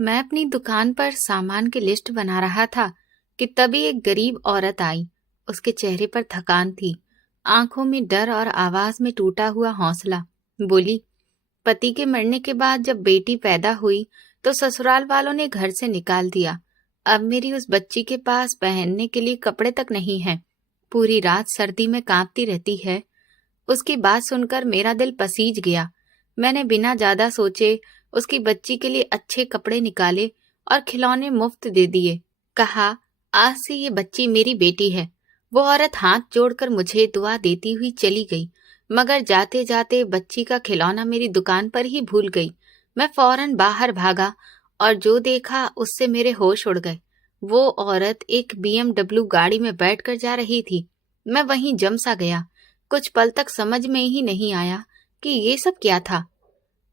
मैं अपनी दुकान पर सामान की लिस्ट बना रहा था कि तभी एक गरीब औरत आई। उसके चेहरे पर थकान थी, आंखों में डर और आवाज में टूटा हुआ हौसला। बोली, पति के मरने के बाद जब बेटी पैदा हुई तो ससुराल वालों ने घर से निकाल दिया। अब मेरी उस बच्ची के पास पहनने के लिए कपड़े तक नहीं है। पूरी रात सर्दी में कांपती रहती है। उसकी बात सुनकर मेरा दिल पसीज गया। मैंने बिना ज्यादा सोचे उसकी बच्ची के लिए अच्छे कपड़े निकाले और खिलौने मुफ्त दे दिए। कहा, आज से ये बच्ची मेरी बेटी है। वो औरत हाथ जोड़कर मुझे दुआ देती हुई चली गई, मगर जाते जाते बच्ची का खिलौना मेरी दुकान पर ही भूल गई। मैं फौरन बाहर भागा और जो देखा उससे मेरे होश उड़ गए। वो औरत एक BMW गाड़ी में बैठकर जा रही थी। मैं वहीं जम सा गया। कुछ पल तक समझ में ही नहीं आया कि ये सब क्या था।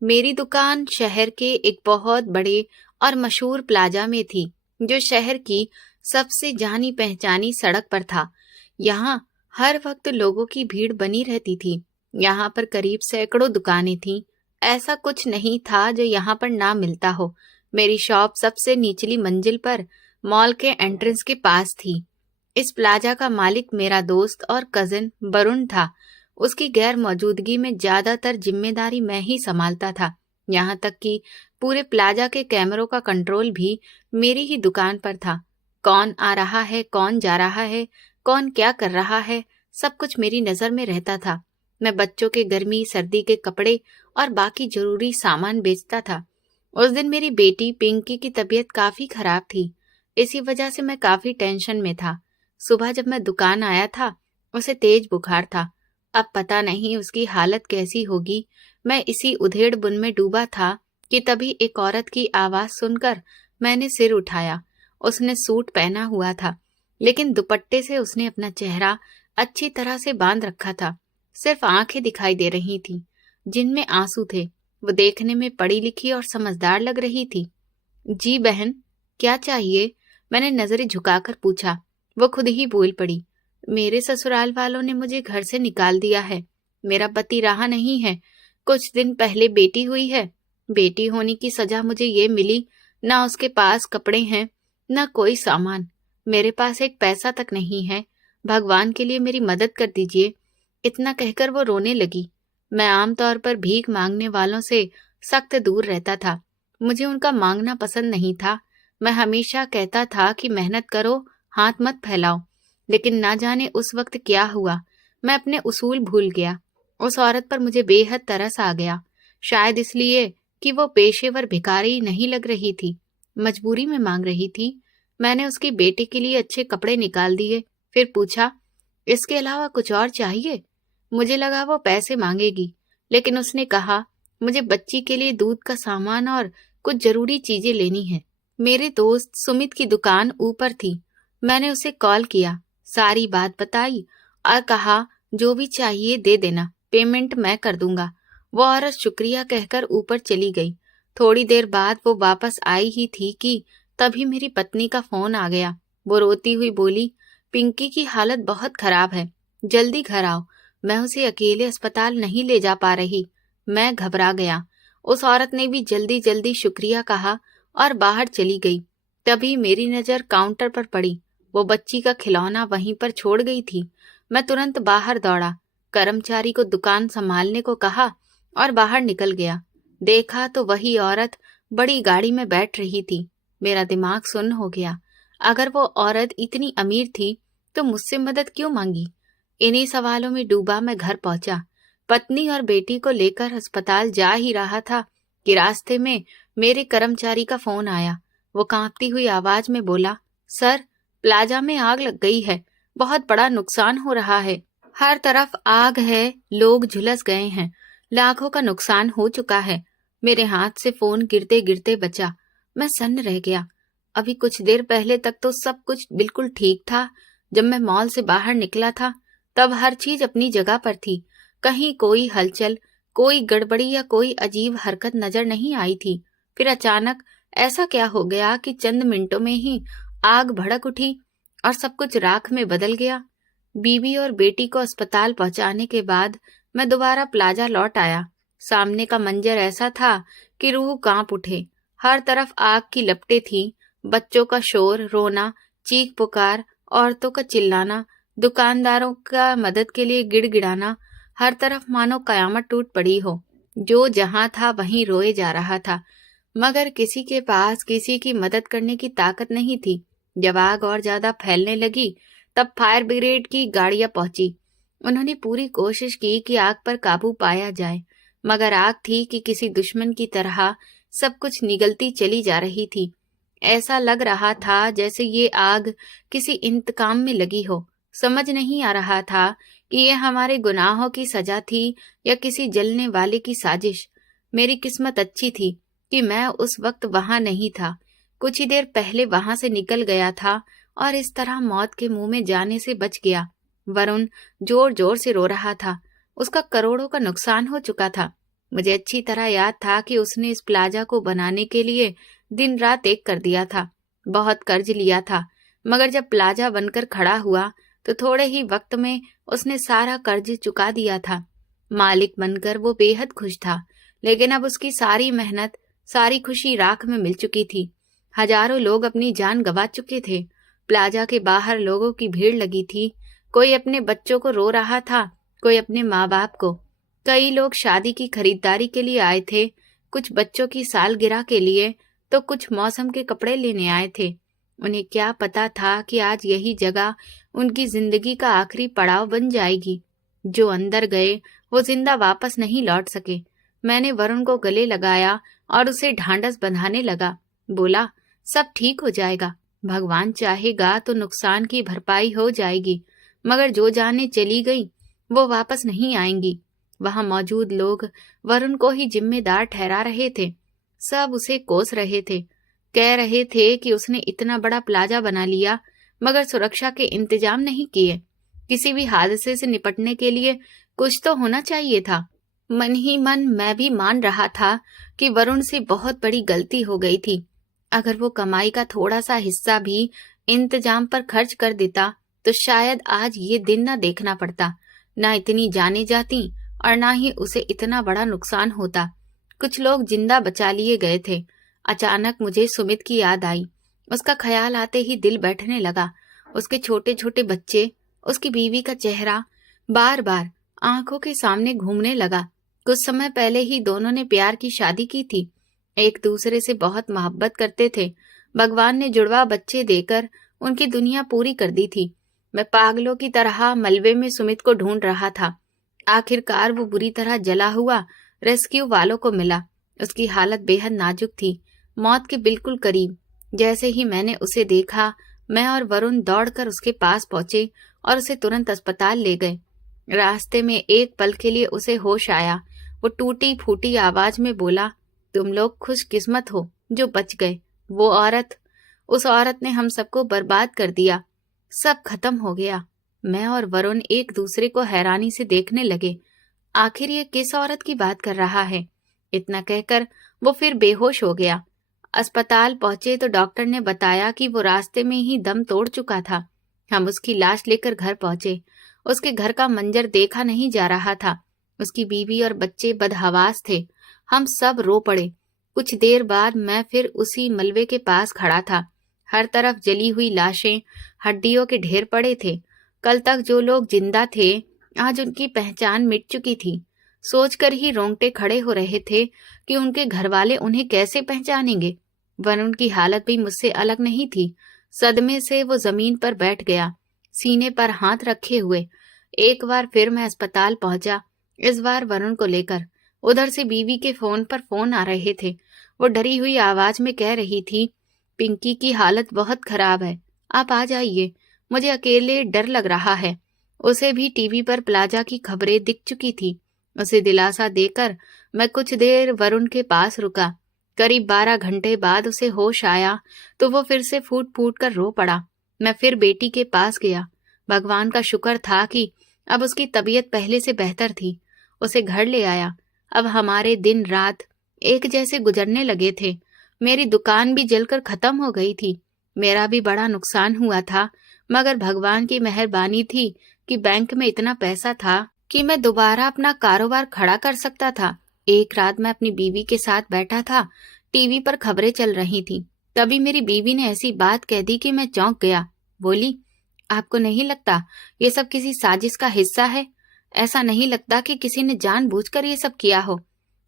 मेरी दुकान शहर के एक बहुत बड़े और मशहूर प्लाजा में थी, जो शहर की सबसे जानी पहचानी सड़क पर था। यहाँ हर वक्त लोगों की भीड़ बनी रहती थी। यहाँ पर करीब सैकड़ों दुकानें थीं। ऐसा कुछ नहीं था जो यहाँ पर ना मिलता हो। मेरी शॉप सबसे निचली मंजिल पर मॉल के एंट्रेंस के पास थी। इस प्लाजा का मालिक मेरा दोस्त और कजिन वरुण था। उसकी गैर मौजूदगी में ज्यादातर जिम्मेदारी मैं ही संभालता था। यहाँ तक कि पूरे प्लाजा के कैमरों का कंट्रोल भी मेरी ही दुकान पर था। कौन आ रहा है, कौन जा रहा है, कौन क्या कर रहा है, सब कुछ मेरी नजर में रहता था। मैं बच्चों के गर्मी सर्दी के कपड़े और बाकी जरूरी सामान बेचता था। उस दिन मेरी बेटी पिंकी की तबीयत काफी खराब थी। इसी वजह से मैं काफी टेंशन में था। सुबह जब मैं दुकान आया था, उसे तेज बुखार था। अब पता नहीं उसकी हालत कैसी होगी। मैं इसी उधेड़ बुन में डूबा था कि तभी एक औरत की आवाज सुनकर मैंने सिर उठाया। उसने सूट पहना हुआ था, लेकिन दुपट्टे से उसने अपना चेहरा अच्छी तरह से बांध रखा था। सिर्फ आंखें दिखाई दे रही थीं, जिनमें आंसू थे। वो देखने में पढ़ी लिखी और समझदार लग रही थी। जी बहन, क्या चाहिए? मैंने नजरें झुकाकर पूछा। वो खुद ही बोल पड़ी, मेरे ससुराल वालों ने मुझे घर से निकाल दिया है। मेरा पति रहा नहीं है। कुछ दिन पहले बेटी हुई है। बेटी होने की सजा मुझे ये मिली। ना उसके पास कपड़े हैं, ना कोई सामान। मेरे पास एक पैसा तक नहीं है। भगवान के लिए मेरी मदद कर दीजिए। इतना कहकर वो रोने लगी। मैं आमतौर पर भीख मांगने वालों से सख्त दूर रहता था। मुझे उनका मांगना पसंद नहीं था। मैं हमेशा कहता था कि मेहनत करो, हाथ मत फैलाओ। लेकिन ना जाने उस वक्त क्या हुआ, मैं अपने उसूल भूल गया। उस औरत पर मुझे बेहद तरस आ गया। शायद इसलिए कि वो पेशेवर भिखारी नहीं लग रही थी, मजबूरी में मांग रही थी। मैंने उसकी बेटे के लिए अच्छे कपड़े निकाल दिए। फिर पूछा, इसके अलावा कुछ और चाहिए? मुझे लगा वो पैसे मांगेगी, लेकिन उसने कहा, मुझे बच्ची के लिए दूध का सामान और कुछ जरूरी चीजें लेनी है। मेरे दोस्त सुमित की दुकान ऊपर थी। मैंने उसे कॉल किया, सारी बात बताई और कहा, जो भी चाहिए दे देना, पेमेंट मैं कर दूंगा। वो औरत शुक्रिया कहकर ऊपर चली गई। थोड़ी देर बाद वो वापस आई ही थी कि तभी मेरी पत्नी का फोन आ गया। वो रोती हुई बोली, पिंकी की हालत बहुत खराब है, जल्दी घर आओ। मैं उसे अकेले अस्पताल नहीं ले जा पा रही। मैं घबरा गया। उस औरत ने भी जल्दी जल्दी शुक्रिया कहा और बाहर चली गई। तभी मेरी नजर काउंटर पर पड़ी। वो बच्ची का खिलौना वहीं पर छोड़ गई थी। मैं तुरंत बाहर दौड़ा, कर्मचारी को दुकान संभालने को कहा और बाहर निकल गया। देखा तो वही औरत बड़ी गाड़ी में बैठ रही थी। मेरा दिमाग सुन्न हो गया। अगर वो औरत इतनी अमीर थी तो मुझसे मदद क्यों मांगी? इन्हीं सवालों में डूबा मैं घर पहुंचा। पत्नी और बेटी को लेकर अस्पताल जा ही रहा था कि रास्ते में मेरे कर्मचारी का फोन आया। वो कांपती हुई आवाज में बोला, सर, प्लाजा में आग लग गई है। बहुत बड़ा नुकसान हो रहा है। हर तरफ आग है, लोग झुलस गए हैं। लाखों का नुकसान हो चुका है। मेरे हाथ से फोन गिरते गिरते बचा। मैं सन्न रह गया। अभी कुछ देर पहले तक तो सब कुछ बिल्कुल ठीक था। जब मैं मॉल से बाहर निकला था, तब हर चीज अपनी जगह पर थी। कहीं कोई हलचल, कोई गड़बड़ी या कोई अजीब हरकत नजर नहीं आई थी। फिर अचानक ऐसा क्या हो गया कि चंद मिनटों में ही आग भड़क उठी और सब कुछ राख में बदल गया। बीवी और बेटी को अस्पताल पहुंचाने के बाद मैं दोबारा प्लाजा लौट आया। सामने का मंजर ऐसा था कि रूह कांप उठे। हर तरफ आग की लपटें थीं, बच्चों का शोर, रोना, चीख पुकार, औरतों का चिल्लाना, दुकानदारों का मदद के लिए गिड़गिड़ाना। हर तरफ मानो कयामत टूट पड़ी हो। जो जहां था वहीं रोए जा रहा था, मगर किसी के पास किसी की मदद करने की ताकत नहीं थी। जब आग और ज्यादा फैलने लगी तब फायर ब्रिगेड की गाड़ियां पहुंची। उन्होंने पूरी कोशिश की कि आग पर काबू पाया जाए, मगर आग थी कि किसी दुश्मन की तरह सब कुछ निगलती चली जा रही थी। ऐसा लग रहा था जैसे ये आग किसी इंतकाम में लगी हो। समझ नहीं आ रहा था कि ये हमारे गुनाहों की सजा थी या किसी जलने वाले की साजिश। मेरी किस्मत अच्छी थी कि मैं उस वक्त वहां नहीं था। कुछ ही देर पहले वहां से निकल गया था और इस तरह मौत के मुंह में जाने से बच गया। वरुण जोर जोर से रो रहा था। उसका करोड़ों का नुकसान हो चुका था। मुझे अच्छी तरह याद था कि उसने इस प्लाजा को बनाने के लिए दिन रात एक कर दिया था। बहुत कर्ज लिया था, मगर जब प्लाजा बनकर खड़ा हुआ तो थोड़े ही वक्त में उसने सारा कर्ज चुका दिया था। मालिक बनकर वो बेहद खुश था, लेकिन अब उसकी सारी मेहनत, सारी खुशी राख में मिल चुकी थी। हजारों लोग अपनी जान गंवा चुके थे। प्लाजा के बाहर लोगों की भीड़ लगी थी। कोई अपने बच्चों को रो रहा था, कोई अपने माँ बाप को। कई लोग शादी की खरीदारी के लिए आए थे, कुछ बच्चों की सालगिरह के लिए, तो कुछ मौसम के कपड़े लेने आए थे। उन्हें क्या पता था कि आज यही जगह उनकी जिंदगी का आखिरी पड़ाव बन जाएगी। जो अंदर गए वो जिंदा वापस नहीं लौट सके। मैंने वरुण को गले लगाया और उसे ढांढस बंधाने लगा। बोला, सब ठीक हो जाएगा। भगवान चाहेगा तो नुकसान की भरपाई हो जाएगी, मगर जो जानें चली गई वो वापस नहीं आएंगी। वहां मौजूद लोग वरुण को ही जिम्मेदार ठहरा रहे थे। सब उसे कोस रहे थे, कह रहे थे कि उसने इतना बड़ा प्लाजा बना लिया मगर सुरक्षा के इंतजाम नहीं किए। किसी भी हादसे से निपटने के लिए कुछ तो होना चाहिए था। मन ही मन मैं भी मान रहा था कि वरुण से बहुत बड़ी गलती हो गई थी। अगर वो कमाई का थोड़ा सा हिस्सा भी इंतजाम पर खर्च कर देता तो शायद आज ये दिन न देखना पड़ता, ना इतनी जाने जाती और ना ही उसे इतना बड़ा नुकसान होता। कुछ लोग जिंदा बचा लिए गए थे। अचानक मुझे सुमित की याद आई। उसका ख्याल आते ही दिल बैठने लगा। उसके छोटे छोटे बच्चे, उसकी बीवी का चेहरा बार बार आंखों के सामने घूमने लगा। कुछ समय पहले ही दोनों ने प्यार की शादी की थी, एक दूसरे से बहुत मोहब्बत करते थे। भगवान ने जुड़वा बच्चे देकर उनकी दुनिया पूरी कर दी थी। मैं पागलों की तरह मलबे में सुमित को ढूंढ रहा था। आखिरकार वो बुरी तरह जला हुआ रेस्क्यू वालों को मिला। उसकी हालत बेहद नाजुक थी, मौत के बिल्कुल करीब। जैसे ही मैंने उसे देखा, मैं और वरुण दौड़कर उसके पास पहुंचे और उसे तुरंत अस्पताल ले गए। रास्ते में एक पल के लिए उसे होश आया। वो टूटी फूटी आवाज में बोला, तुम लोग खुशकिस्मत हो जो बच गए। वो औरत, उस औरत ने हम सबको बर्बाद कर दिया। सब खत्म हो गया। मैं और वरुण एक दूसरे को हैरानी से देखने लगे। आखिर ये किस औरत की बात कर रहा है? इतना कहकर वो फिर बेहोश हो गया। अस्पताल पहुंचे तो डॉक्टर ने बताया कि वो रास्ते में ही दम तोड़ चुका था। हम उसकी लाश लेकर घर पहुंचे। उसके घर का मंजर देखा नहीं जा रहा था। उसकी बीवी और बच्चे बदहवास थे। हम सब रो पड़े। कुछ देर बाद मैं फिर उसी मलबे के पास खड़ा था। हर तरफ जली हुई लाशें, हड्डियों के ढेर पड़े थे। कल तक जो लोग जिंदा थे, आज उनकी पहचान मिट चुकी थी। सोचकर ही रोंगटे खड़े हो रहे थे कि उनके घरवाले उन्हें कैसे पहचानेंगे। वरुण की हालत भी मुझसे अलग नहीं थी। सदमे से वो जमीन पर बैठ गया, सीने पर हाथ रखे हुए। एक बार फिर मैं अस्पताल पहुंचा, इस बार वरुण को लेकर। उधर से बीवी के फोन पर फोन आ रहे थे। वो डरी हुई आवाज में कह रही थी, पिंकी की हालत बहुत खराब है, आप आ जाइए, मुझे अकेले डर लग रहा है। उसे भी टीवी पर प्लाजा की खबरें दिख चुकी थी। उसे दिलासा देकर मैं कुछ देर वरुण के पास रुका। करीब 12 घंटे बाद उसे होश आया तो वो फिर से फूट फूट कर रो पड़ा। मैं फिर बेटी के पास गया। भगवान का शुक्र था कि अब उसकी तबीयत पहले से बेहतर थी। उसे घर ले आया। अब हमारे दिन रात एक जैसे गुजरने लगे थे। मेरी दुकान भी जलकर खत्म हो गई थी। मेरा भी बड़ा नुकसान हुआ था, मगर भगवान की मेहरबानी थी कि बैंक में इतना पैसा था कि मैं दोबारा अपना कारोबार खड़ा कर सकता था। एक रात मैं अपनी बीवी के साथ बैठा था टीवी पर खबरें चल रही थी। तभी मेरी बीवी ने ऐसी बात कह दी कि मैं चौंक गया। बोली, आपको नहीं लगता ये सब किसी साजिश का हिस्सा है? ऐसा नहीं लगता कि किसी ने जानबूझकर ये सब किया हो?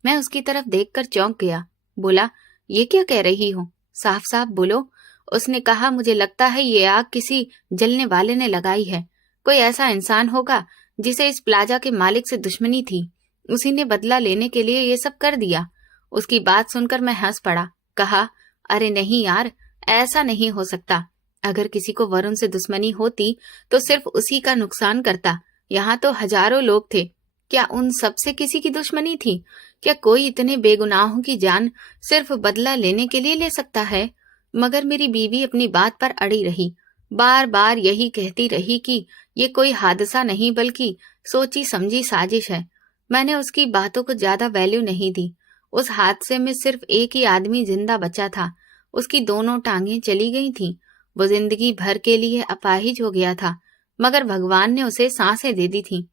मैं उसकी तरफ देखकर चौंक गया। बोला, ये क्या कह रही हो? साफ साफ बोलो। उसने कहा, मुझे लगता है ये आग किसी जलने वाले ने लगाई है। कोई ऐसा इंसान होगा जिसे इस प्लाजा के मालिक से दुश्मनी थी। उसी ने बदला लेने के लिए ये सब कर दिया। उसकी बात सुनकर मैं हंस पड़ा। कहा, अरे नहीं यार, ऐसा नहीं हो सकता। अगर किसी को वरुण से दुश्मनी होती तो सिर्फ उसी का नुकसान करता। यहाँ तो हजारों लोग थे। क्या उन सब से किसी की दुश्मनी थी? क्या कोई इतने बेगुनाहों की जान सिर्फ बदला लेने के लिए ले सकता है? मगर मेरी बीवी अपनी बात पर अड़ी रही। बार बार यही कहती रही कि ये कोई हादसा नहीं बल्कि सोची समझी साजिश है। मैंने उसकी बातों को ज्यादा वैल्यू नहीं दी। उस हादसे में सिर्फ एक ही आदमी जिंदा बचा था। उसकी दोनों टांगें चली गई थीं। वो जिंदगी भर के लिए अपाहिज हो गया था, मगर भगवान ने उसे सांसें दे दी थीं।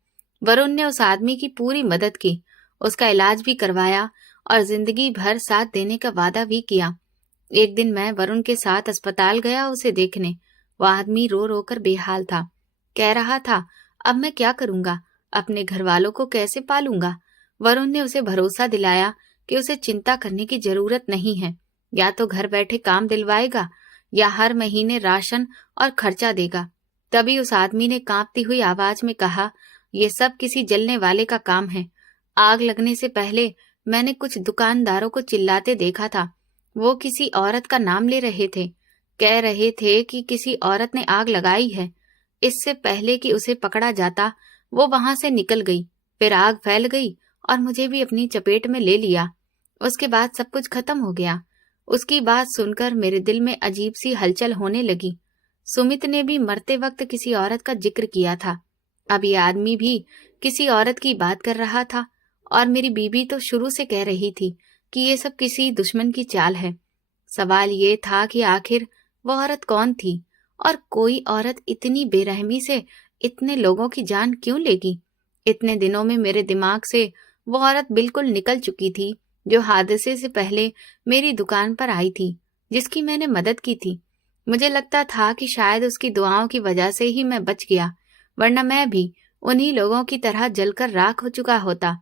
वरुण ने उस आदमी की पूरी मदद की, उसका इलाज भी करवाया और जिंदगी भर साथ देने का वादा भी किया। एक दिन मैं वरुण के साथ अस्पताल गया उसे देखने। वह आदमी रो रो कर बेहाल था। कह रहा था, अब मैं क्या करूंगा, अपने घर वालों को कैसे पालूंगा। वरुण ने उसे भरोसा दिलाया कि उसे चिंता करने की जरूरत नहीं है। या तो घर बैठे काम दिलवाएगा या हर महीने राशन और खर्चा देगा। तभी उस आदमी ने कांपती हुई आवाज में कहा, ये सब किसी जलने वाले का काम है। आग लगने से पहले मैंने कुछ दुकानदारों को चिल्लाते देखा था। वो किसी औरत का नाम ले रहे थे। कह रहे थे कि किसी औरत ने आग लगाई है। इससे पहले कि उसे पकड़ा जाता वो वहां से निकल गई। फिर आग फैल गई और मुझे भी अपनी चपेट में ले लिया। उसके बाद सब कुछ खत्म हो गया। उसकी बात सुनकर मेरे दिल में अजीब सी हलचल होने लगी। सुमित ने भी मरते वक्त किसी औरत का जिक्र किया था। अब ये आदमी भी किसी औरत की बात कर रहा था और मेरी बीबी तो शुरू से कह रही थी कि ये सब किसी दुश्मन की चाल है। सवाल ये था कि आखिर वो औरत कौन थी और कोई औरत इतनी बेरहमी से इतने लोगों की जान क्यों लेगी। इतने दिनों में मेरे दिमाग से वो औरत बिल्कुल निकल चुकी थी जो हादसे से पहले मेरी दुकान पर आई थी, जिसकी मैंने मदद की थी। मुझे लगता था कि शायद उसकी दुआओं की वजह से ही मैं बच गया, वरना मैं भी उन्हीं लोगों की तरह जलकर राख हो चुका होता।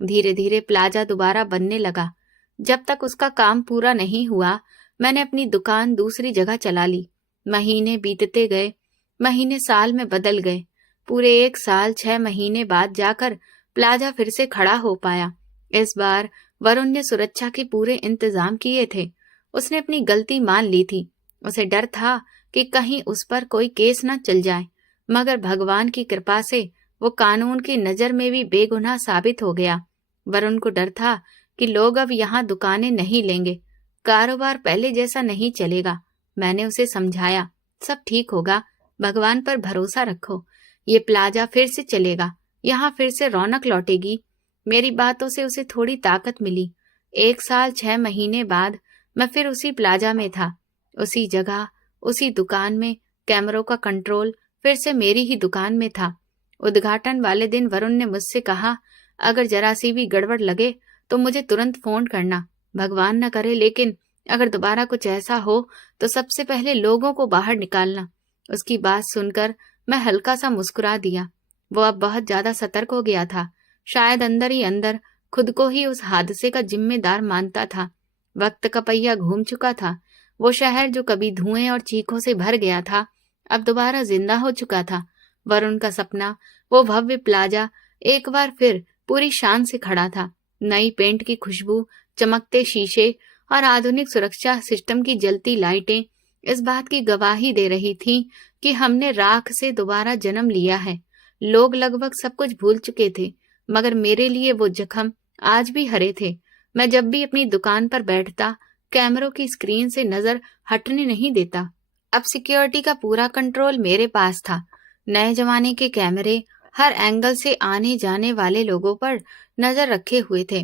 धीरे धीरे प्लाजा दोबारा बनने लगा। जब तक उसका काम पूरा नहीं हुआ मैंने अपनी दुकान दूसरी जगह चला ली। महीने बीतते गए, महीने साल में बदल गए। पूरे 1 साल 6 महीने बाद जाकर प्लाजा फिर से खड़ा हो पाया। इस बार वरुण ने सुरक्षा के पूरे इंतजाम किए थे। उसने अपनी गलती मान ली थी। उसे डर था कि कहीं उस पर कोई केस न चल जाए, मगर भगवान की कृपा से वो कानून की नजर में भी बेगुनाह साबित हो गया। वरुण को डर था कि लोग अब यहाँ दुकानें नहीं लेंगे, कारोबार पहले जैसा नहीं चलेगा। मैंने उसे समझाया, सब ठीक होगा, भगवान पर भरोसा रखो, ये प्लाजा फिर से चलेगा, यहाँ फिर से रौनक लौटेगी। मेरी बातों से उसे थोड़ी ताकत मिली। 1 साल 6 महीने बाद मैं फिर उसी प्लाजा में था, उसी जगह, उसी दुकान में। कैमरों का कंट्रोल फिर से मेरी ही दुकान में था। उद्घाटन वाले दिन वरुण ने मुझसे कहा, अगर जरा सी भी गड़बड़ लगे तो मुझे तुरंत फोन करना। भगवान न करे, लेकिन अगर दोबारा कुछ ऐसा हो तो सबसे पहले लोगों को बाहर निकालना। उसकी बात सुनकर मैं हल्का सा मुस्कुरा दिया। वो अब बहुत ज्यादा सतर्क हो गया था। शायद अंदर ही अंदर खुद को ही उस हादसे का जिम्मेदार मानता था। वक्त का पहिया घूम चुका था। वो शहर जो कभी धुएं और चीखों से भर गया था अब दोबारा जिंदा हो चुका था। वरुण का सपना, वो भव्य प्लाजा, एक बार फिर पूरी शान से खड़ा था। नई पेंट की खुशबू, चमकते शीशे और आधुनिक सुरक्षा सिस्टम की जलती लाइटें इस बात की गवाही दे रही थीं कि हमने राख से दोबारा जन्म लिया है। लोग लगभग सब कुछ भूल चुके थे, मगर मेरे लिए वो जख्म आज भी हरे थे। मैं जब भी अपनी दुकान पर बैठता कैमरों की स्क्रीन से नजर हटने नहीं देता। अब सिक्योरिटी का पूरा कंट्रोल मेरे पास था। नए जमाने के कैमरे हर एंगल से आने जाने वाले लोगों पर नजर रखे हुए थे।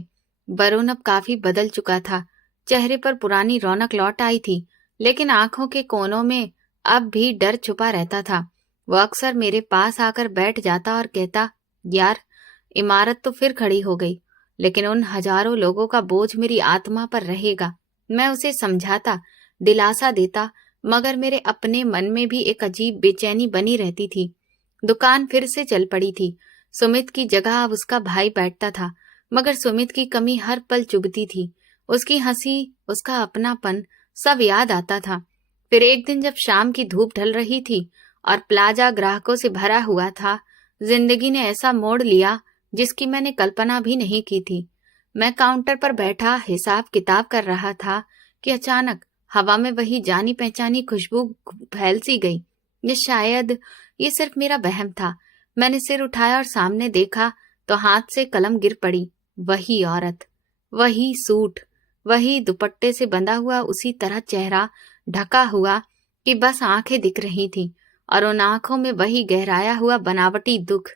वरुण अब काफी बदल चुका था। चेहरे पर पुरानी रौनक लौट आई थी, लेकिन आंखों के कोनों में अब भी डर छुपा रहता था। वो अक्सर मेरे पास आकर बैठ जाता और कहता, यार, इमारत तो फिर खड़ी हो गई, लेकिन उन हजारों लोगों का बोझ मेरी आत्मा पर रहेगा। मैं उसे समझाता, दिलासा देता, मगर मेरे अपने मन में भी एक अजीब बेचैनी बनी रहती थी। दुकान फिर से चल पड़ी थी। सुमित की जगह अब उसका भाई बैठता था, मगर सुमित की कमी हर पल चुभती थी। उसकी हंसी, उसका अपनापन सब याद आता था। फिर एक दिन जब शाम की धूप ढल रही थी और प्लाजा ग्राहकों से भरा हुआ था, जिंदगी ने ऐसा मोड़ लिया जिसकी मैंने कल्पना भी नहीं की थी। मैं काउंटर पर बैठा हिसाब किताब कर रहा था कि अचानक हवा में वही जानी पहचानी खुशबू फैल सी गई। ये सिर्फ मेरा वहम था। मैंने सिर उठाया और सामने देखा तो हाथ से कलम गिर पड़ी। वही औरत, वही सूट, वही दुपट्टे से बंधा हुआ, उसी तरह चेहरा ढका हुआ कि बस आंखें दिख रही थीं, और उन आंखों में वही गहराया हुआ बनावटी दुख।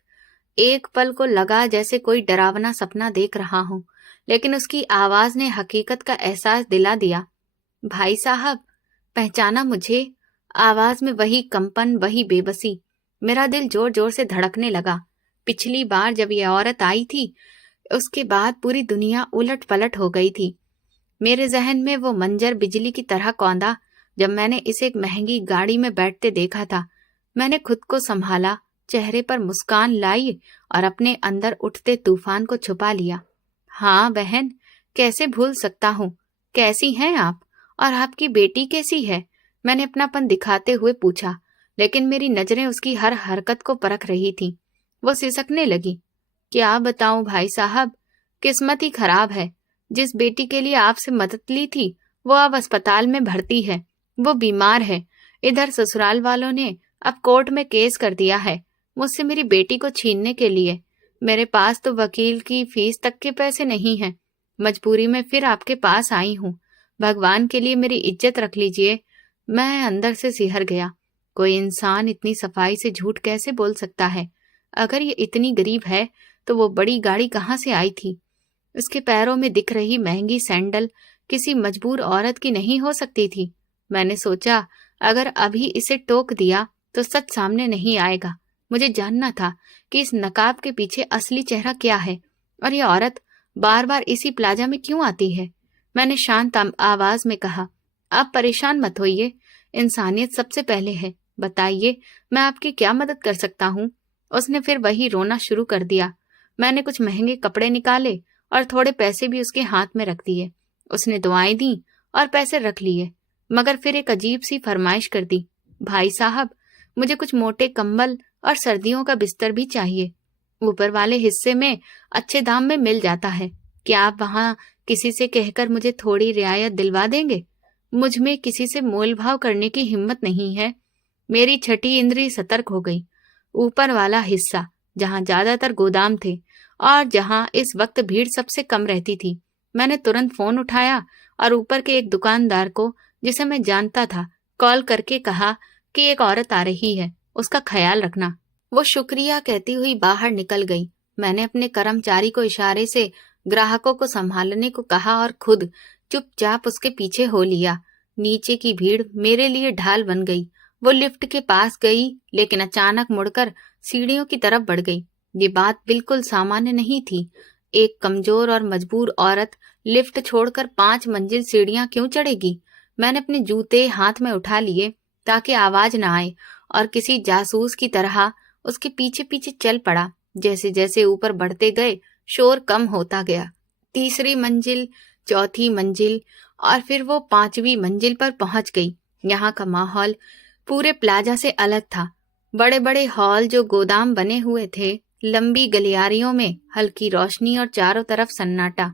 एक पल को लगा जैसे कोई डरावना सपना देख रहा हूं, लेकिन उसकी आवाज ने हकीकत का एहसास दिला दिया। भाई साहब, पहचाना मुझे? आवाज में वही कंपन, वही बेबसी। मेरा दिल जोर जोर से धड़कने लगा। पिछली बार जब ये औरत आई थी, उसके बाद पूरी दुनिया उलट पलट हो गई थी। मेरे जहन में वो मंजर बिजली की तरह कौंधा जब मैंने इसे एक महंगी गाड़ी में बैठते देखा था। मैंने खुद को संभाला, चेहरे पर मुस्कान लाई और अपने अंदर उठते तूफान को छुपा लिया। हाँ बहन, कैसे भूल सकता हूँ। कैसी हैं आप? और आपकी बेटी कैसी है? मैंने अपनापन दिखाते हुए पूछा, लेकिन मेरी नजरें उसकी हर हरकत को परख रही थीं। वो सिसकने लगी। क्या बताऊं भाई साहब, किस्मत ही खराब है। जिस बेटी के लिए आपसे मदद ली थी, वो अब अस्पताल में भर्ती है। वो बीमार है। इधर ससुराल वालों ने अब कोर्ट में केस कर दिया है मुझसे मेरी बेटी को छीनने के लिए। मेरे पास तो वकील की फीस तक के पैसे नहीं हैं। मजबूरी में फिर आपके पास आई हूँ। भगवान के लिए मेरी इज्जत रख लीजिए। मैं अंदर से सिहर गया। कोई इंसान इतनी सफाई से झूठ कैसे बोल सकता है? अगर ये इतनी गरीब है तो वो बड़ी गाड़ी कहाँ से आई थी? उसके पैरों में दिख रही महंगी सैंडल किसी मजबूर औरत की नहीं हो सकती थी। मैंने सोचा, अगर अभी इसे टोक दिया तो सच सामने नहीं आएगा। मुझे जानना था कि इस नकाब के पीछे असली चेहरा क्या है, और ये औरत बार बार इसी प्लाजा में क्यों आती है। मैंने शांत आवाज में कहा, आप परेशान मत होइए, इंसानियत सबसे पहले है। बताइए, मैं आपकी क्या मदद कर सकता हूँ? उसने फिर वही रोना शुरू कर दिया। मैंने कुछ महंगे कपड़े निकाले और थोड़े पैसे भी उसके हाथ में रख दिए। उसने दुआएं दी और पैसे रख लिए, मगर फिर एक अजीब सी फरमाइश कर दी। भाई साहब, मुझे कुछ मोटे कंबल और सर्दियों का बिस्तर भी चाहिए। ऊपर वाले हिस्से में अच्छे दाम में मिल जाता है। क्या आप वहां किसी से कहकर मुझे थोड़ी रियायत दिलवा देंगे? मुझ में किसी से मोल भाव करने की हिम्मत नहीं है। मेरी छठी इंद्री सतर्क हो गई। ऊपर वाला हिस्सा, जहां ज्यादातर गोदाम थे और जहां इस वक्त भीड़ सबसे कम रहती थी। मैंने तुरंत फोन उठाया और ऊपर के एक दुकानदार को, जिसे मैं जानता था, कॉल करके कहा कि एक औरत आ रही है, उसका ख्याल रखना। वो शुक्रिया कहती हुई बाहर निकल गई। मैंने अपने कर्मचारी को इशारे से ग्राहकों को संभालने को कहा और खुद चुपचाप उसके पीछे हो लिया। नीचे की भीड़ मेरे लिए ढाल बन गई। वो लिफ्ट के पास गई, लेकिन अचानक मुड़कर सीढ़ियों की तरफ बढ़ गई। ये बात बिल्कुल सामान्य नहीं थी। एक कमजोर और मजबूर औरत लिफ्ट छोड़कर 5 मंजिल सीढ़ियां क्यों चढ़ेगी? मैंने अपने जूते हाथ में उठा लिए ताकि आवाज न आए, और किसी जासूस की तरह उसके पीछे पीछे चल पड़ा। जैसे जैसे ऊपर बढ़ते गए, शोर कम होता गया। 3री मंजिल, 4थी मंजिल, और फिर वो 5वीं मंजिल पर पहुंच गई। यहाँ का माहौल पूरे प्लाजा से अलग था। बड़े बड़े हॉल जो गोदाम बने हुए थे, लंबी गलियारियों में हल्की रोशनी और चारों तरफ सन्नाटा।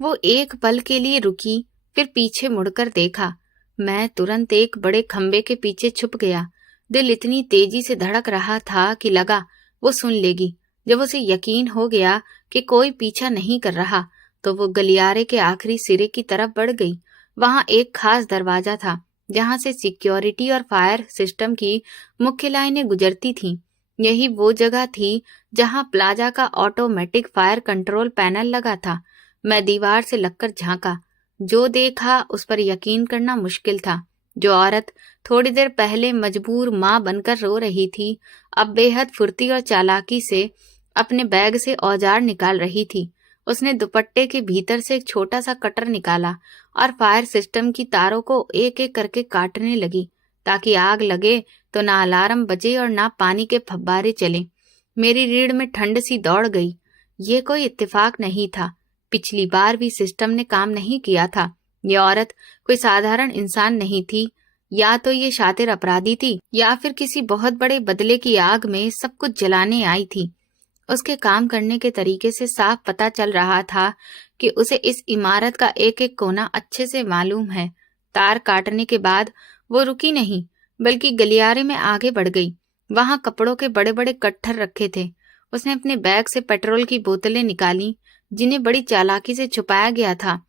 वो एक पल के लिए रुकी, फिर पीछे मुड़कर देखा। मैं तुरंत एक बड़े खंबे के पीछे छुप गया। दिल इतनी तेजी से धड़क रहा था कि लगा वो सुन लेगी। जब उसे यकीन हो गया कि कोई पीछा नहीं कर रहा, तो वो गलियारे के आखिरी सिरे की तरफ बढ़ गई। वहां एक खास दरवाजा था जहां से सिक्योरिटी और फायर सिस्टम की मुख्य लाइनें गुजरती थीं। यही वो जगह थी जहां प्लाजा का ऑटोमेटिक फायर कंट्रोल पैनल लगा था। मैं दीवार से लगकर झांका। जो देखा उस पर यकीन करना मुश्किल था। जो औरत थोड़ी देर पहले मजबूर मां बनकर रो रही थी, अब बेहद फुर्ती और चालाकी से अपने बैग से औजार निकाल रही थी। उसने दुपट्टे के भीतर से एक छोटा सा कटर निकाला और फायर सिस्टम की तारों को एक एक करके काटने लगी, ताकि आग लगे तो ना अलार्म बजे और ना पानी के फव्वारे चले। मेरी रीढ़ में ठंड सी दौड़ गई। ये कोई इत्तेफाक नहीं था। पिछली बार भी सिस्टम ने काम नहीं किया था। ये औरत कोई साधारण इंसान नहीं थी। या तो ये शातिर अपराधी थी या फिर किसी बहुत बड़े बदले की आग में सब कुछ जलाने आई थी। उसके काम करने के तरीके से साफ पता चल रहा था कि उसे इस इमारत का एक एक कोना अच्छे से मालूम है। तार काटने के बाद वो रुकी नहीं, बल्कि गलियारे में आगे बढ़ गई। वहां कपड़ों के बड़े बड़े कट्टर रखे थे। उसने अपने बैग से पेट्रोल की बोतलें निकाली, जिन्हें बड़ी चालाकी से छुपाया गया था।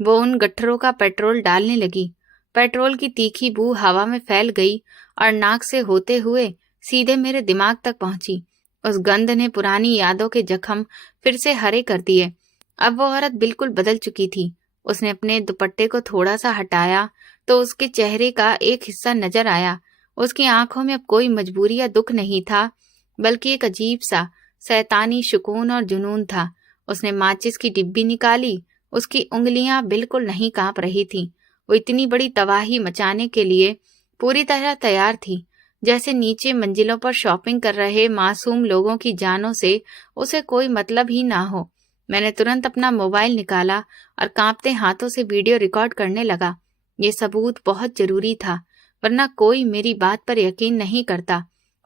वो उन गट्ठरों का पेट्रोल डालने लगी। पेट्रोल की तीखी बू हवा में फैल गई और नाक से होते हुए सीधे मेरे दिमाग तक पहुंची। उस गंध ने पुरानी यादों के जख्म फिर से हरे कर दिए। अब वो औरत बिल्कुल बदल चुकी थी। उसने अपने दुपट्टे को थोड़ा सा हटाया तो उसके चेहरे का एक हिस्सा नजर आया। उसकी आंखों में अब कोई मजबूरी या दुख नहीं था, बल्कि एक अजीब सा शैतानी सुकून और जुनून था। उसने माचिस की डिब्बी निकाली। उसकी उंगलियां बिल्कुल नहीं कांप रही थीं। वो इतनी बड़ी तबाही मचाने के लिए पूरी तरह तैयार थी, जैसे नीचे मंजिलों पर शॉपिंग कर रहे मासूम लोगों की जानों से उसे कोई मतलब ही ना हो। मैंने तुरंत अपना मोबाइल निकाला और कांपते हाथों से वीडियो रिकॉर्ड करने लगा। ये सबूत बहुत जरूरी था, वरना कोई मेरी बात पर यकीन नहीं करता।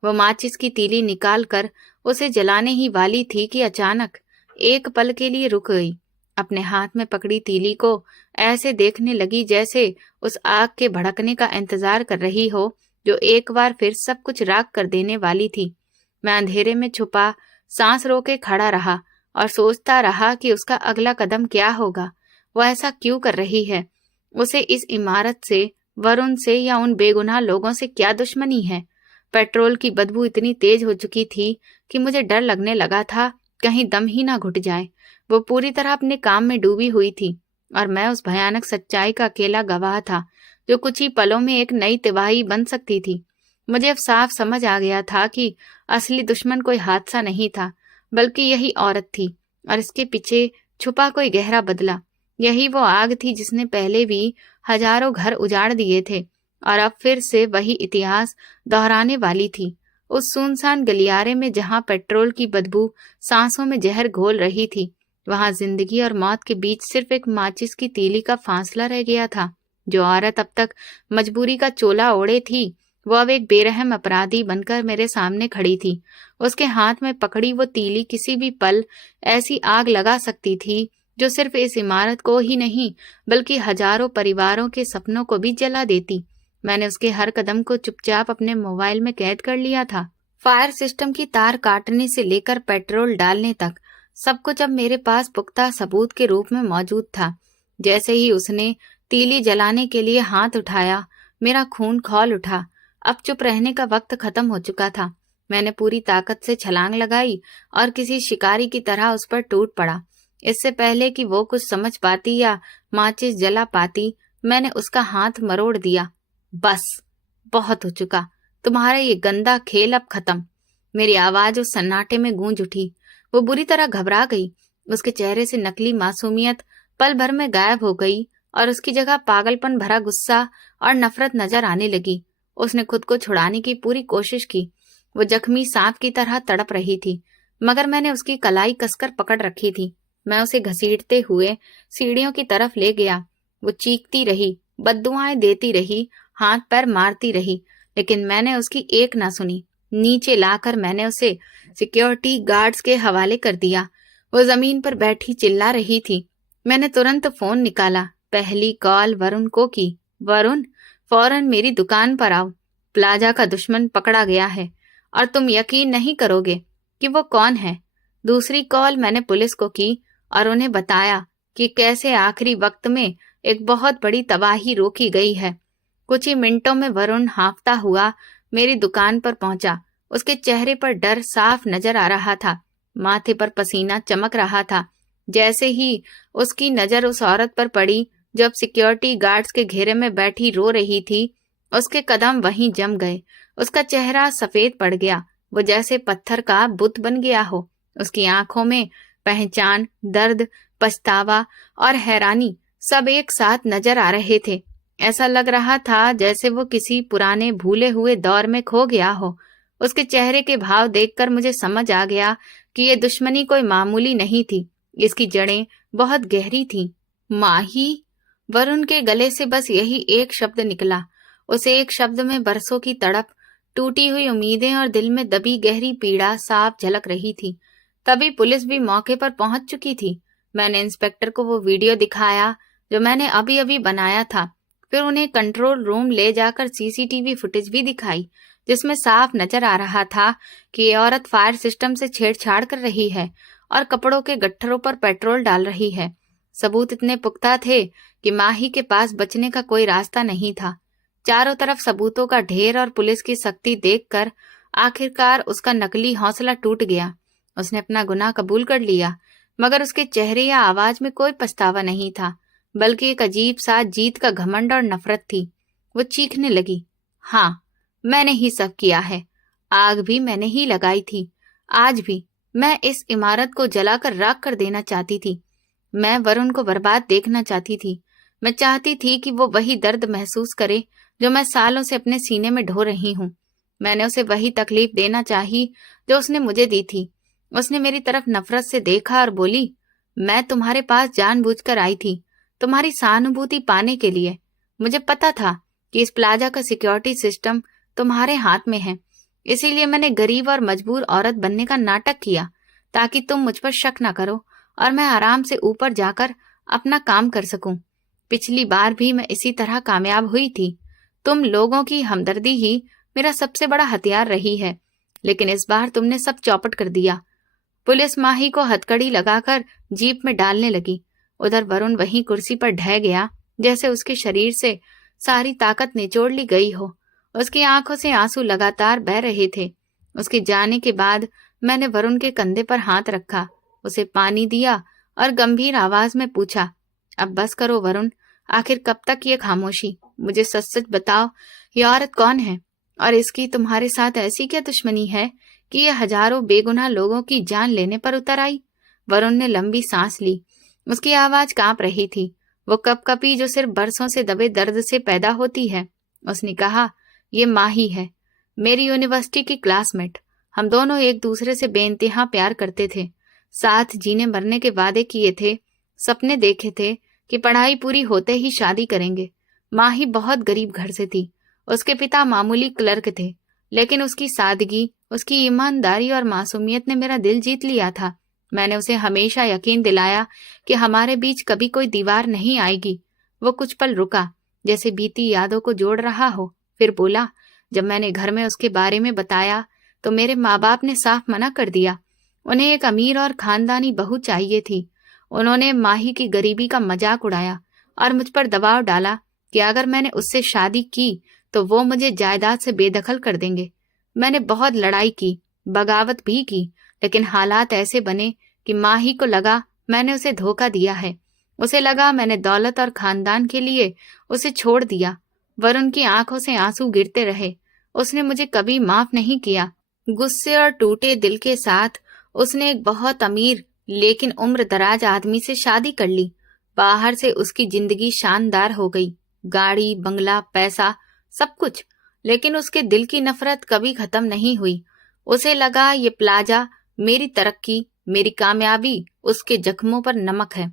वो माचिस की तीली निकाल कर उसे जलाने ही वाली थी कि अचानक एक पल के लिए रुक गई। अपने हाथ में पकड़ी तीली को ऐसे देखने लगी जैसे उस आग के भड़कने का इंतजार कर रही हो, जो एक बार फिर सब कुछ राख कर देने वाली थी। मैं अंधेरे में छुपा सांस रोके खड़ा रहा और सोचता रहा कि उसका अगला कदम क्या होगा। वो ऐसा क्यों कर रही है? उसे इस इमारत से, वरुण से या उन बेगुनाह लोगों से क्या दुश्मनी है? पेट्रोल की बदबू इतनी तेज हो चुकी थी कि मुझे डर लगने लगा था कहीं दम ही ना घुट जाए। वो पूरी तरह अपने काम में डूबी हुई थी और मैं उस भयानक सच्चाई का अकेला गवाह था, जो कुछ ही पलों में एक नई तबाही बन सकती थी। मुझे अब साफ समझ आ गया था कि असली दुश्मन कोई हादसा नहीं था, बल्कि यही औरत थी और इसके पीछे छुपा कोई गहरा बदला। यही वो आग थी जिसने पहले भी हजारों घर उजाड़ दिए थे और अब फिर से वही इतिहास दोहराने वाली थी। उस सुनसान गलियारे में जहां पेट्रोल की बदबू सांसों में जहर घोल रही थी, वहां जिंदगी और मौत के बीच सिर्फ एक माचिस की तीली का फासला रह गया था। जो औरत अब तक मजबूरी का चोला ओढ़े थी, वो अब एक बेरहम अपराधी बनकर मेरे सामने खड़ी थी। उसके हाथ में पकड़ी वो तीली किसी भी पल ऐसी आग लगा सकती थी जो सिर्फ इस इमारत को ही नहीं, बल्कि हजारों परिवारों के सपनों को भी जला देती। मैंने उसके हर कदम को चुपचाप अपने मोबाइल में कैद कर लिया था। फायर सिस्टम की तार काटने से लेकर पेट्रोल डालने तक सब कुछ अब मेरे पास पुख्ता सबूत के रूप में मौजूद था। जैसे ही उसने तीली जलाने के लिए हाथ उठाया, मेरा खून खौल उठा। अब चुप रहने का वक्त खत्म हो चुका था। मैंने पूरी ताकत से छलांग लगाई और किसी शिकारी की तरह उस पर टूट पड़ा। इससे पहले कि वो कुछ समझ पाती या माचिस जला पाती, मैंने उसका हाथ मरोड़ दिया। बस, बहुत हो चुका। तुम्हारा ये गंदा खेल अब खत्म। मेरी आवाज उस सन्नाटे में गूंज उठी। वो बुरी तरह घबरा गई। उसके चेहरे से नकली मासूमियत पल भर में गायब हो गई और उसकी जगह पागलपन भरा गुस्सा और नफरत नजर आने लगी। उसने खुद को छुड़ाने की पूरी कोशिश की। वो जख्मी सांप की तरह तड़प रही थी, मगर मैंने उसकी कलाई कसकर पकड़ रखी थी। मैं उसे घसीटते हुए सीढ़ियों की तरफ ले गया। वो चीखती रही, बद्दुआएं देती रही, हाथ पैर मारती रही, लेकिन मैंने उसकी एक ना सुनी। नीचे लाकर मैंने उसे सिक्योरिटी गार्ड्स के हवाले कर दिया। वो जमीन पर बैठी चिल्ला रही थी। मैंने तुरंत फोन निकाला। पहली कॉल वरुण को की। वरुण, फौरन मेरी दुकान पर आओ। प्लाजा का दुश्मन पकड़ा गया है और तुम यकीन नहीं करोगे कि वो कौन है। दूसरी कॉल मैंने पुलिस को की और उन्हें बताया कि कैसे आखिरी वक्त में एक बहुत बड़ी तबाही रोकी गई है। कुछ ही मिनटों में वरुण हांफता हुआ मेरी दुकान पर पहुंचा। उसके चेहरे पर डर साफ नजर आ रहा था। माथे पर पसीना चमक रहा था। जैसे ही उसकी नजर उस औरत पर पड़ी जब सिक्योरिटी गार्ड्स के घेरे में बैठी रो रही थी, उसके कदम वहीं जम गए। उसका चेहरा सफेद पड़ गया। वो जैसे पत्थर का बुत बन गया हो। उसकी आंखों में पहचान, दर्द, पछतावा और हैरानी सब एक साथ नजर आ रहे थे। ऐसा लग रहा था जैसे वो किसी पुराने भूले हुए दौर में खो गया हो। उसके चेहरे के भाव देखकर मुझे समझ आ गया कि ये दुश्मनी कोई मामूली नहीं थी, इसकी जड़ें बहुत गहरी थीं। माही। वरुण के गले से बस यही एक शब्द निकला। उस एक शब्द में बरसों की तड़प, टूटी हुई उम्मीदें और दिल में दबी गहरी पीड़ा साफ झलक रही थी। तभी पुलिस भी मौके पर पहुंच चुकी थी। मैंने इंस्पेक्टर को वो वीडियो दिखाया जो मैंने अभी अभी बनाया था। फिर उन्हें कंट्रोल रूम ले जाकर सीसीटीवी फुटेज भी दिखाई, जिसमें साफ नजर आ रहा था कि ये औरत फायर सिस्टम से छेड़छाड़ कर रही है और कपड़ों के गट्ठरों पर पेट्रोल डाल रही है। सबूत इतने पुख्ता थे कि माही के पास बचने का कोई रास्ता नहीं था। चारों तरफ सबूतों का ढेर और पुलिस की सख्ती देखकर आखिरकार उसका नकली हौसला टूट गया। उसने अपना गुनाह कबूल कर लिया, मगर उसके चेहरे या आवाज में कोई पछतावा नहीं था, बल्कि एक अजीब सा जीत का घमंड और नफरत थी। वो चीखने लगी, हाँ, मैंने ही सब किया है। आग भी मैंने ही लगाई थी। आज भी मैं इस इमारत को जलाकर राख कर देना चाहती थी। मैं वरुण को बर्बाद देखना चाहती थी। मैं चाहती थी कि वो वही दर्द महसूस करे जो मैं सालों से अपने सीने में ढो रही हूँ। मैंने उसे वही तकलीफ देना चाही जो उसने मुझे दी थी। उसने मेरी तरफ नफरत से देखा और बोली, मैं तुम्हारे पास जानबूझकर आई थी, तुम्हारी सहानुभूति पाने के लिए। मुझे पता था कि इस प्लाजा का सिक्योरिटी सिस्टम तुम्हारे हाथ में है, इसीलिए मैंने गरीब और मजबूर औरत बनने का नाटक किया ताकि तुम मुझ पर शक न करो और मैं आराम से ऊपर जाकर अपना काम कर सकूं। पिछली बार भी मैं इसी तरह कामयाब हुई थी। तुम लोगों की हमदर्दी ही मेरा सबसे बड़ा हथियार रही है, लेकिन इस बार तुमने सब चौपट कर दिया। पुलिस माही को हथकड़ी लगाकर जीप में डालने लगी। उधर वरुण वहीं कुर्सी पर ढह गया, जैसे उसके शरीर से सारी ताकत निचोड़ ली गई हो। उसकी आंखों से आंसू लगातार बह रहे थे। उसके जाने के बाद मैंने वरुण के कंधे पर हाथ रखा, उसे पानी दिया और गंभीर आवाज में पूछा, अब बस करो वरुण, आखिर कब तक ये खामोशी? मुझे सच सच बताओ, ये औरत कौन है और इसकी तुम्हारे साथ ऐसी क्या दुश्मनी है कि ये हजारों बेगुनाह लोगों की जान लेने पर उतर आई? वरुण ने लंबी सांस ली। उसकी आवाज कांप रही थी, वो कपकपी जो सिर्फ बरसों से दबे दर्द से पैदा होती है। उसने कहा, ये माही है, मेरी यूनिवर्सिटी की क्लासमेट। हम दोनों एक दूसरे से बेइंतहा प्यार करते थे, साथ जीने मरने के वादे किए थे, सपने देखे थे कि पढ़ाई पूरी होते ही शादी करेंगे। माही बहुत गरीब घर से थी। उसके पिता मामूली क्लर्क थे, लेकिन उसकी सादगी, उसकी ईमानदारी और मासूमियत ने मेरा दिल जीत लिया था। मैंने उसे हमेशा यकीन दिलाया कि हमारे बीच कभी कोई दीवार नहीं आएगी। वो कुछ पल रुका, जैसे बीती यादों को जोड़ रहा हो, फिर बोला, जब मैंने घर में उसके बारे में बताया तो मेरे माँ बाप ने साफ मना कर दिया। उन्हें एक अमीर और खानदानी बहू चाहिए थी। उन्होंने माही की गरीबी का मजाक उड़ाया और मुझ पर दबाव डाला कि अगर मैंने उससे शादी की तो वो मुझे जायदाद से बेदखल कर देंगे। मैंने बहुत लड़ाई की, बगावत भी की, लेकिन हालात ऐसे बने कि माही को लगा मैंने उसे धोखा दिया है। उसे लगा मैंने दौलत और खानदान के लिए उसे छोड़ दिया। वरुण की आंखों से आंसू गिरते रहे। उसने मुझे कभी माफ नहीं किया। गुस्से और टूटे दिल के साथ उसने एक बहुत अमीर लेकिन उम्र दराज आदमी से शादी कर ली। बाहर से उसकी जिंदगी शानदार हो गई, गाड़ी, बंगला, पैसा, सब कुछ, लेकिन उसके दिल की नफरत कभी खत्म नहीं हुई। उसे लगा ये प्लाजा, मेरी तरक्की, मेरी कामयाबी उसके जख्मों पर नमक है।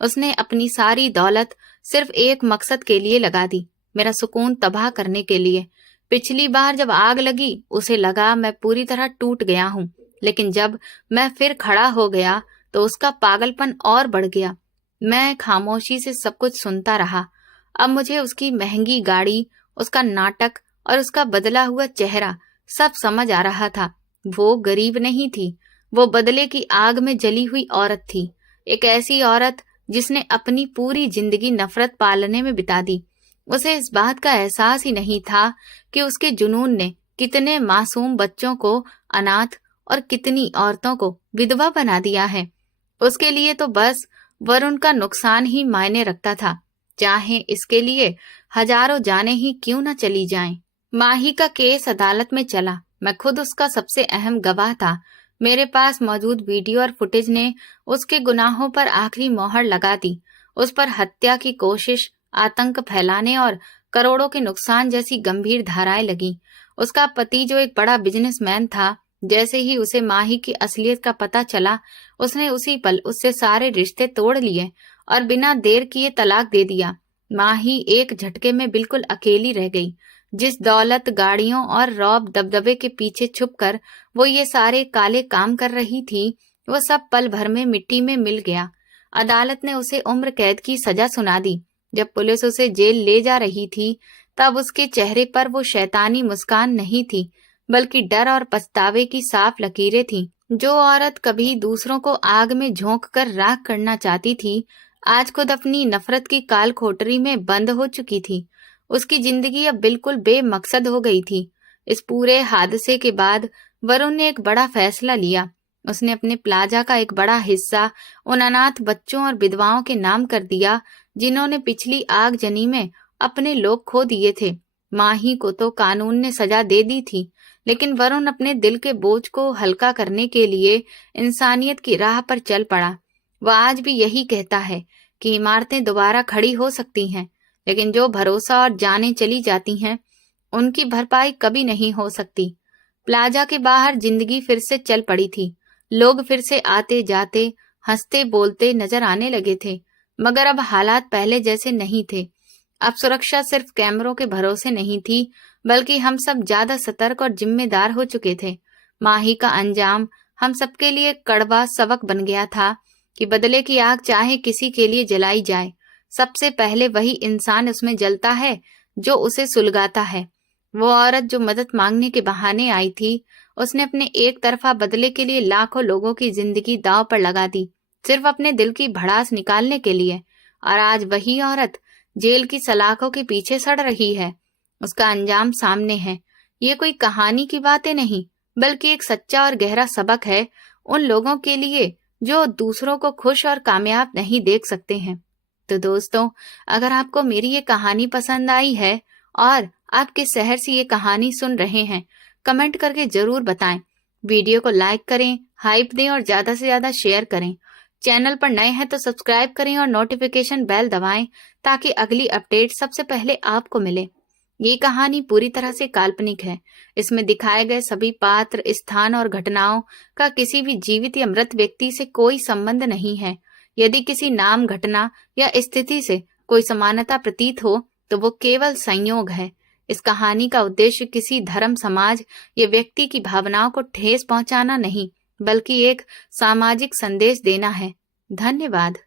उसने अपनी सारी दौलत सिर्फ एक मकसद के लिए लगा दी, मेरा सुकून तबाह करने के लिए। पिछली बार जब आग लगी उसे लगा मैं पूरी तरह टूट गया हूँ, लेकिन जब मैं फिर खड़ा हो गया तो उसका पागलपन और बढ़ गया। मैं खामोशी से सब कुछ सुनता रहा। अब मुझे उसकी महंगी गाड़ी, उसका नाटक और उसका बदला हुआ चेहरा सब समझ आ रहा था। वो गरीब नहीं थी, वो बदले की आग में जली हुई औरत थी। एक ऐसी औरत जिसने अपनी पूरी जिंदगी नफरत पालने में बिता दी। उसे इस बात का एहसास ही नहीं था कि उसके जुनून ने कितने मासूम बच्चों को अनाथ और कितनी औरतों को विधवा बना दिया है। उसके लिए तो बस वरुण का नुकसान ही मायने रखता था, चाहे इसके लिए हजारों जानें ही क्यों न चली जाएं। माही का केस अदालत में चला। मैं खुद उसका सबसे अहम गवाह था। मेरे पास मौजूद वीडियो और फुटेज ने उसके गुनाहों पर आखिरी मोहर लगा दी। उस पर हत्या की कोशिश, आतंक फैलाने और करोड़ों के नुकसान जैसी गंभीर धाराएं लगी। उसका पति जो एक बड़ा बिजनेसमैन था, जैसे ही उसे माही की असलियत का पता चला, उसने उसी पल उससे सारे रिश्ते तोड़ लिए और बिना देर किए तलाक दे दिया। माही एक झटके में बिल्कुल अकेली रह गई। जिस दौलत, गाड़ियों और रौब दबदबे के पीछे छुपकर वो ये सारे काले काम कर रही थी, वो सब पल भर में मिट्टी में मिल गया। अदालत ने उसे उम्र कैद की सजा सुना दी। जब पुलिस उसे जेल ले जा रही थी, तब उसके चेहरे पर वो शैतानी मुस्कान नहीं थी, बल्कि डर और पछतावे की साफ लकीरें थीं। जो औरत कभी दूसरों को आग में झोंक कर राख करना चाहती थी, आज खुद अपनी नफरत की काल कोठरी में बंद हो चुकी थी। उसकी जिंदगी अब बिल्कुल बेमकसद हो गई थी। इस पूरे हादसे के बाद वरुण ने एक बड़ा फैसला लिया। उसने अपने प्लाजा का एक बड़ा हिस्सा उन अनाथ बच्चों और विधवाओं के नाम कर दिया, जिन्होंने पिछली आगजनी में अपने लोग खो दिए थे। माही को तो कानून ने सजा दे दी थी, लेकिन वरुण अपने दिल के बोझ को हल्का करने के लिए इंसानियत की राह पर चल पड़ा। वह आज भी यही कहता है कि इमारतें दोबारा खड़ी हो सकती हैं, लेकिन जो भरोसा और जानें चली जाती हैं, उनकी भरपाई कभी नहीं हो सकती। प्लाजा के बाहर जिंदगी फिर से चल पड़ी थी। लोग फिर से आते जाते, हंसते बोलते नजर आने लगे थे, मगर अब हालात पहले जैसे नहीं थे। अब सुरक्षा सिर्फ कैमरों के भरोसे नहीं थी, बल्कि हम सब ज्यादा सतर्क और जिम्मेदार हो चुके थे। माही का अंजाम हम सबके लिए कड़वा सबक बन गया था कि बदले की आग चाहे किसी के लिए जलाई जाए, सबसे पहले वही इंसान उसमें जलता है जो उसे सुलगाता है। वो औरत जो मदद मांगने के बहाने आई थी, उसने अपने एक तरफा बदले के लिए लाखों लोगों की जिंदगी दांव पर लगा दी, सिर्फ अपने दिल की भड़ास निकालने के लिए। और आज वही औरत जेल की सलाखों के पीछे सड़ रही है। उसका अंजाम सामने है। ये कोई कहानी की बातें नहीं, बल्कि एक सच्चा और गहरा सबक है उन लोगों के लिए जो दूसरों को खुश और कामयाब नहीं देख सकते हैं। तो दोस्तों, अगर आपको मेरी ये कहानी पसंद आई है और आप किस शहर से ये कहानी सुन रहे हैं, कमेंट करके जरूर बताएं। वीडियो को लाइक करें, हाइप दें और ज्यादा से ज्यादा शेयर करें। चैनल पर नए हैं तो सब्सक्राइब करें और नोटिफिकेशन बेल दबाएं, ताकि अगली अपडेट सबसे पहले आपको मिले। ये कहानी पूरी तरह से काल्पनिक है। इसमें दिखाए गए सभी पात्र, स्थान और घटनाओं का किसी भी जीवित या मृत व्यक्ति से कोई संबंध नहीं है। यदि किसी नाम, घटना या स्थिति से कोई समानता प्रतीत हो, तो वो केवल संयोग है। इस कहानी का उद्देश्य किसी धर्म, समाज या व्यक्ति की भावनाओं को ठेस पहुंचाना नहीं, बल्कि एक सामाजिक संदेश देना है। धन्यवाद।